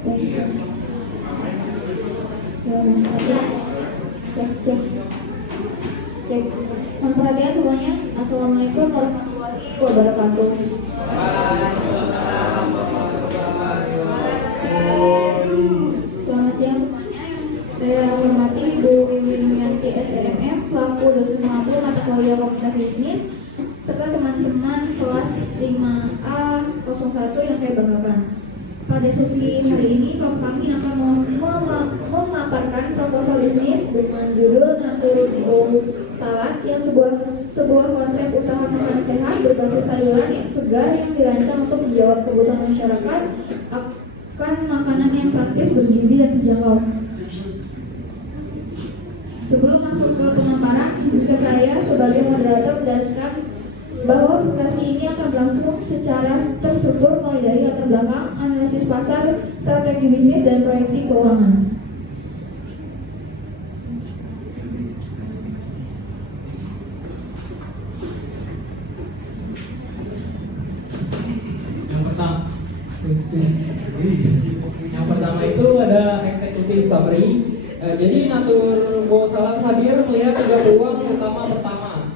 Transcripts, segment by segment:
Tes. Cek. Cek. Mohon perhatian semuanya. Assalamualaikum warahmatullahi wabarakatuh. Selamat siang semuanya. Saya hormati Bu Wiwin Wiyanti SDMM selaku dosen pengampu mata kuliah Komunitas Bisnis serta teman-teman kelas 5A01 yang saya banggakan. Pada sesi hari ini kami akan memaparkan proposal bisnis dengan judul Natur Bowl Salad yang sebuah konsep usaha makanan sehat berbasis sayuran yang segar yang dirancang untuk menjawab kebutuhan masyarakat akan makanan yang praktis, bergizi dan terjangkau. Sebelum masuk ke pemaparan, izinkan saya sebagai moderator menjelaskan bahwa presentasi ini akan berlangsung secara terstruktur mulai dari latar belakang, analisis pasar, strategi bisnis, dan proyeksi keuangan. Yang pertama itu ada executive summary. Jadi Natur Bowl Salad hadir melihat 3 peluang utama. Pertama,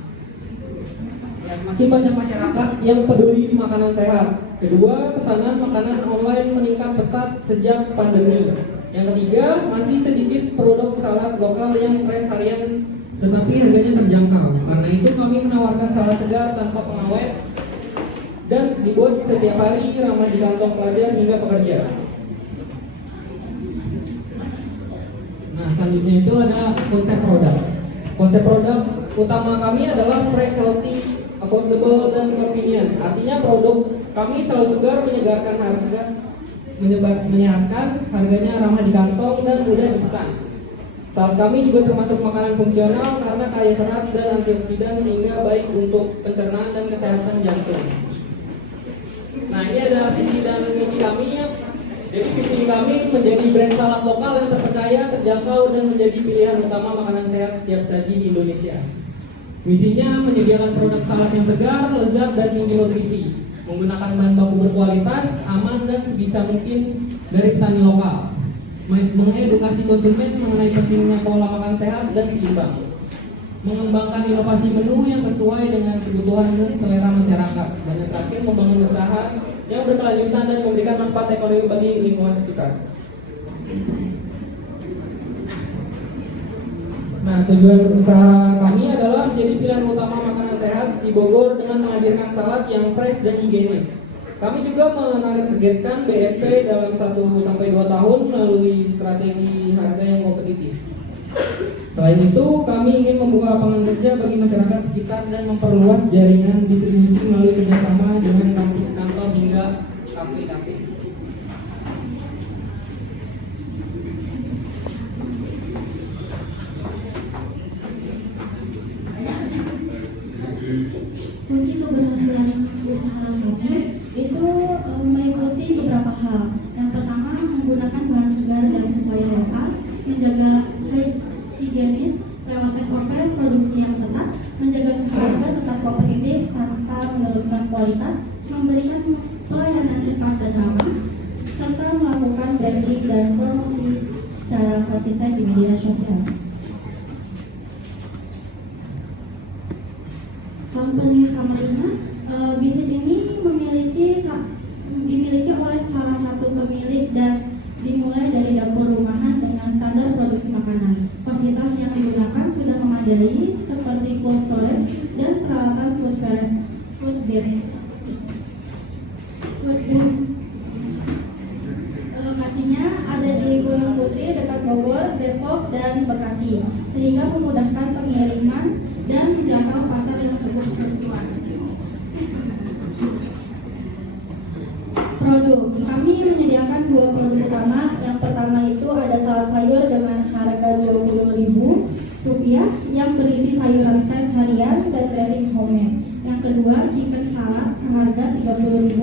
semakin banyak masyarakat yang peduli makanan sehat. Kedua, pesanan makanan online meningkat pesat sejak pandemi. Yang ketiga, masih sedikit produk salad lokal yang fresh harian tetapi harganya terjangkau. Karena itu kami menawarkan salad segar tanpa pengawet dan dibuat setiap hari, ramah di kantong pelajar hingga pekerja. Nah, selanjutnya itu ada konsep produk. Konsep produk utama kami adalah fresh, healthy, affordable, dan convenient. Artinya produk kami selalu segar, menyegarkan harga, menyehatkan, harganya ramah di kantong dan mudah dipesan. Salad kami juga termasuk makanan fungsional karena kaya serat dan antioksidan sehingga baik untuk pencernaan dan kesehatan jantung. Nah, ini ada visi dan misi kami. Jadi visi kami menjadi brand salad lokal yang terpercaya, terjangkau, dan menjadi pilihan utama makanan sehat siap saji di Indonesia. Misinya menyediakan produk salad yang segar, lezat, dan tinggi nutrisi, menggunakan bahan baku berkualitas, aman, dan sebisa mungkin dari petani lokal, mengedukasi konsumen mengenai pentingnya pola makan sehat dan seimbang, mengembangkan inovasi menu yang sesuai dengan kebutuhan dan selera masyarakat, dan yang terakhir membangun usaha yang berkelanjutan dan memberikan manfaat ekonomi bagi lingkungan sekitar. Nah, tujuan usaha kami adalah menjadi pilihan utama makanan sehat di Bogor dengan menghadirkan salad yang fresh dan higienis. Kami juga menargetkan BFP dalam 1-2 tahun melalui strategi harga yang kompetitif. Selain itu, kami ingin membuka lapangan kerja bagi masyarakat sekitar dan memperluas jaringan distribusi melalui kerjasama dengan kampus-kampus hingga kafe-kafe. Kunci keberhasilan usaha kami itu meliputi beberapa hal. Yang pertama, menggunakan bahan segar dan supaya lokal, menjaga higienis lewat SOP produksi yang ketat, menjaga harga tetap kompetitif tanpa menurunkan kualitas, memberikan pelayanan cepat dan aman, serta melakukan branding dan promosi secara konsisten di media sosial. Company summary-nya, bisnis ini dimiliki oleh salah satu pemilik dan dimulai dari dapur rumahan dengan standar produksi makanan. Fasilitas yang digunakan sudah memadai seperti cold storage dan peralatan food grade. Lokasinya ada di Gunung Putri dekat Bogor, Depok, dan Bekasi, sehingga memudahkan pengiriman dan menjangkau pasar yang cukup luas. Produk kami menyediakan 2 produk utama. Yang pertama itu ada salad sayur dengan harga Rp20.000 yang berisi sayuran fresh harian dan dressing homemade. Yang kedua, chicken salad seharga Rp30.000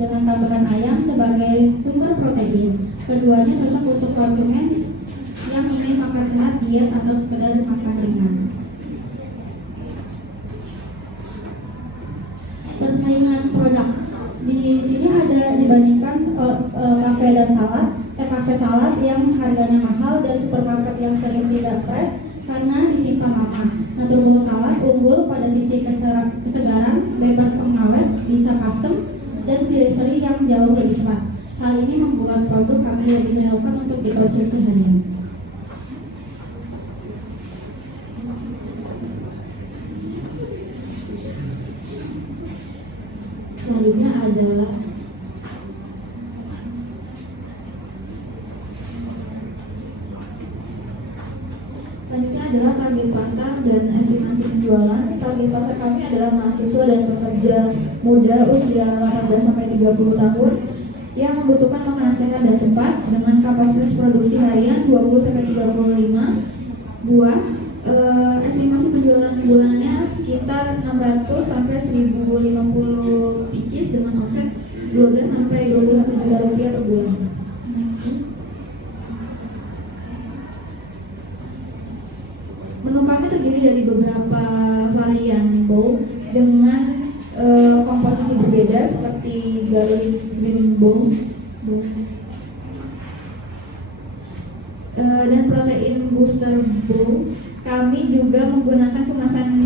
dengan tambahan ayam sebagai sumber protein. Keduanya cocok untuk konsumen yang ingin makan sehat, diet, atau sekedar makan ringan. Persaingan produk di sini ada dibandingkan kafe dan salad, kafe salad yang harganya mahal dan supermarket yang sering tidak fresh karena disimpan lama. Naturbowl salad unggul pada sisi kesegaran, bebas pengawet, bisa custom, dan delivery yang jauh lebih cepat. Hal ini membuat produk kami lebih relevan untuk dikonsumsi harian. Selanjutnya adalah target pasar dan estimasi penjualan. Target pasar kami adalah mahasiswa dan pekerja muda usia 18 sampai 30 tahun yang membutuhkan makanan sehat dan cepat dengan kapasitas produksi harian 20 sampai 35 buah. Estimasi penjualan bulanannya sekitar 600 sampai 1050 pieces dengan omset 12 sampai 21 juta rupiah per bulan. Menu kami terdiri dari beberapa varian bowl dengan komposisi berbeda seperti garlic green bowl dan protein booster bowl. Kami juga menggunakan kemasan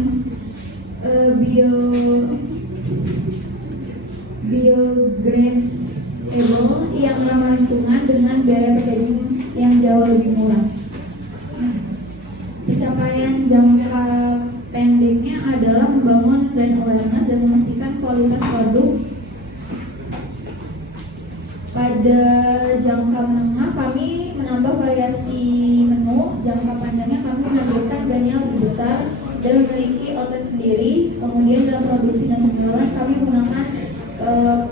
biodegradable yang ramah lingkungan dengan biaya packaging yang jauh lebih murah. Pencapaian jangka pendeknya adalah membangun brand awareness dan memastikan kualitas produk. Pada jangka menengah kami menambah variasi menu. Jangka panjangnya kami menargetkan brand yang lebih besar dan memiliki outlet sendiri. Kemudian dalam produksi dan penjualan kami menggunakan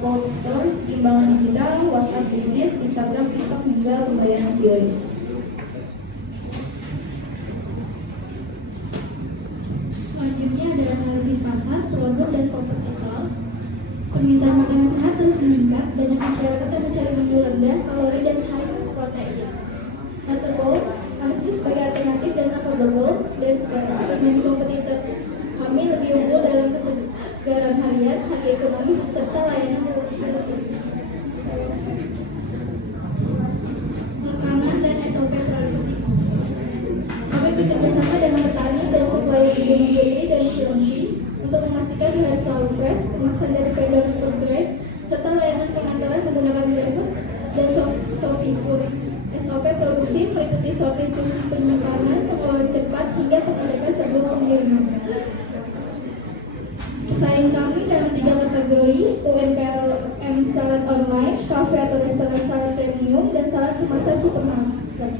cold store, timbangan digital, WhatsApp bisnis, Instagram, TikTok hingga pembayaran QRIS. Selanjutnya ada analisis pasar, produk, dan kompetitor. Permintaan makanan sehat terus meningkat. Banyak masyarakat yang mencari menu rendah kalori dan high protein. Naturbowl kami sebagai alternatif dan affordable dan dengan kompetitor kami lebih unggul dalam kesegaran harian, harga ekonomis, serta layanan makanan dan SOP transisi. Kami bekerjasama dengan petani dan supplier di Gunung Putri dan Cilengsi untuk memastikan bahan selalu fresh, kemasan dari vendor food grade, serta layanan pengantaran menggunakan GrabFood dan Shopee Food. SOP produksi meliputi sortir penyimpanan, pengelolaan cepat hingga pengecekan sebelum pengiriman. Pesaing kami dalam 3 kategori, UMKM salad online, cafe atau restoran salad premium, dan salad kemasan supermarket.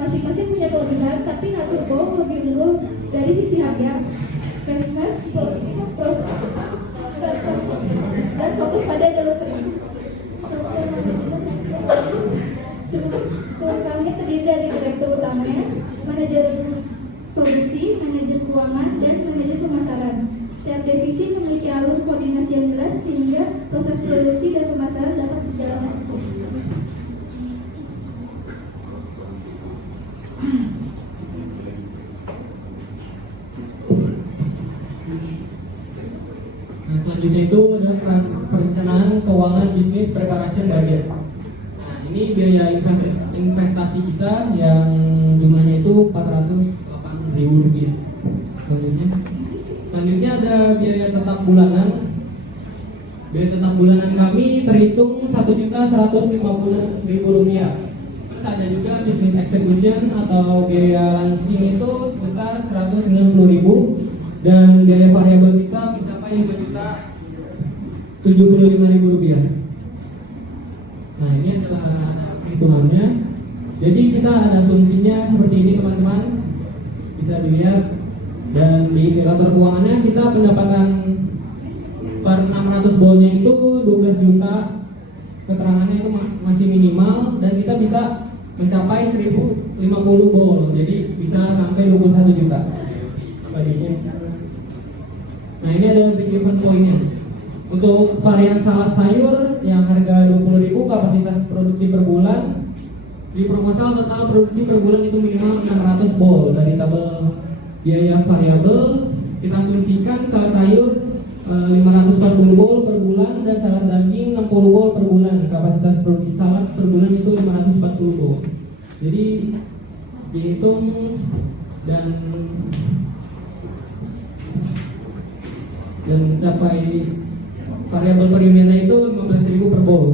Masing-masing punya kelebihan, tapi Naturbowl lebih unggul dari sisi harga, freshness, dan fokus pada delivery. Struktur kami terdiri dari direktur utamanya, manajer produksi, manajer keuangan, dan manajer pemasaran. Setiap divisi memiliki alur koordinasi yang jelas sehingga proses produksi dan pemasaran dapat berjalan efektif. Nah, selanjutnya itu ada perencanaan keuangan bisnis preparation budget. Nah, ini biaya investasi kita yang jumlahnya itu 408.000 rupiah. Selanjutnya ada biaya tetap bulanan. Biaya tetap bulanan kami terhitung 1.150.000 rupiah. Terus ada juga business execution atau biaya launching itu sebesar 190.000 dan biaya variabel kita mencapai 5.075.000 rupiah. Nah, ini adalah hitungannya. Jadi kita ada asumsinya seperti ini teman-teman, bisa dilihat. Dan di indikator keuangannya kita pendapatan per 600 bolnya itu 12 juta. Keterangannya itu masih minimal dan kita bisa mencapai 1050 bol. Jadi bisa sampai 21 juta. Nah, ini ada break even point-nya. Untuk varian salad sayur yang harga 20.000, kapasitas produksi per bulan, di proposal total produksi per bulan itu minimal 600 bol. Dari tabel biaya variabel kita asumsikan salad sayur 540 bol per bulan dan salad daging 60 bol per bulan. Kapasitas produksi salad per bulan itu 540 bol. Jadi dihitung dan mencapai variabel per unitnya itu 15.000 per bowl.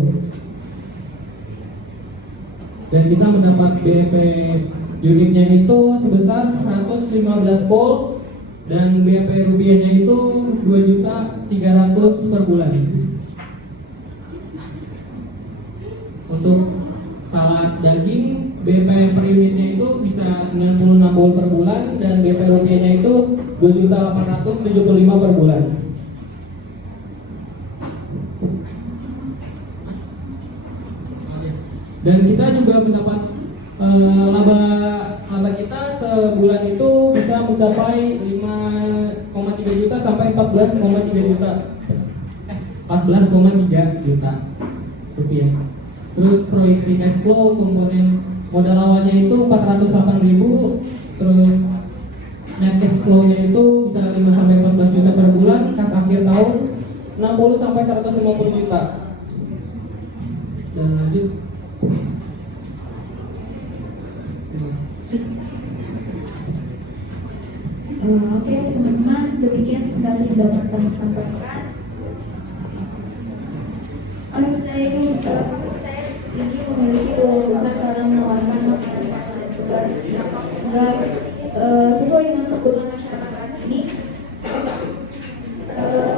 Dan kita mendapat BEP unitnya itu sebesar 115 bowl dan BEP rupiahnya itu 2.300.000 per bulan. Untuk salad daging BEP per unitnya itu bisa 96 bowl per bulan dan BEP rupiahnya itu 2.875 per bulan. Dan kita juga mendapat laba kita sebulan itu bisa mencapai 5,3 juta sampai 14,3 juta. 14,3 juta rupiah. Terus proyeksi cash flow komponen modal awalnya itu 408.000, terus net cash flow-nya itu bisa 5 sampai 14 juta per bulan, kas akhir tahun 60 sampai 150 juta. Dan lanjut. Oke teman-teman, demikian presentasi yang dapat kami sampaikan. Saya ini memiliki peluang besar dalam menawarkan makanan dan segar agar sesuai dengan kebutuhan masyarakat saat ini.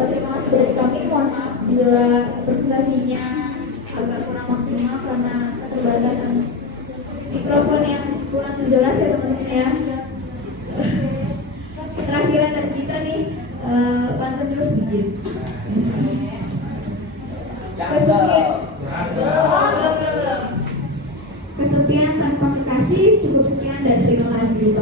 Terima kasih dari kami. Mohon maaf bila presentasinya agak kurang maksimal karena keterbatasan mikrofon yang kurang jelas ya teman-teman ya. Terakhiran dari kita nih, pantun terus dikit. Kesepian tanpa kekasih, cukup sekian dan terima kasih.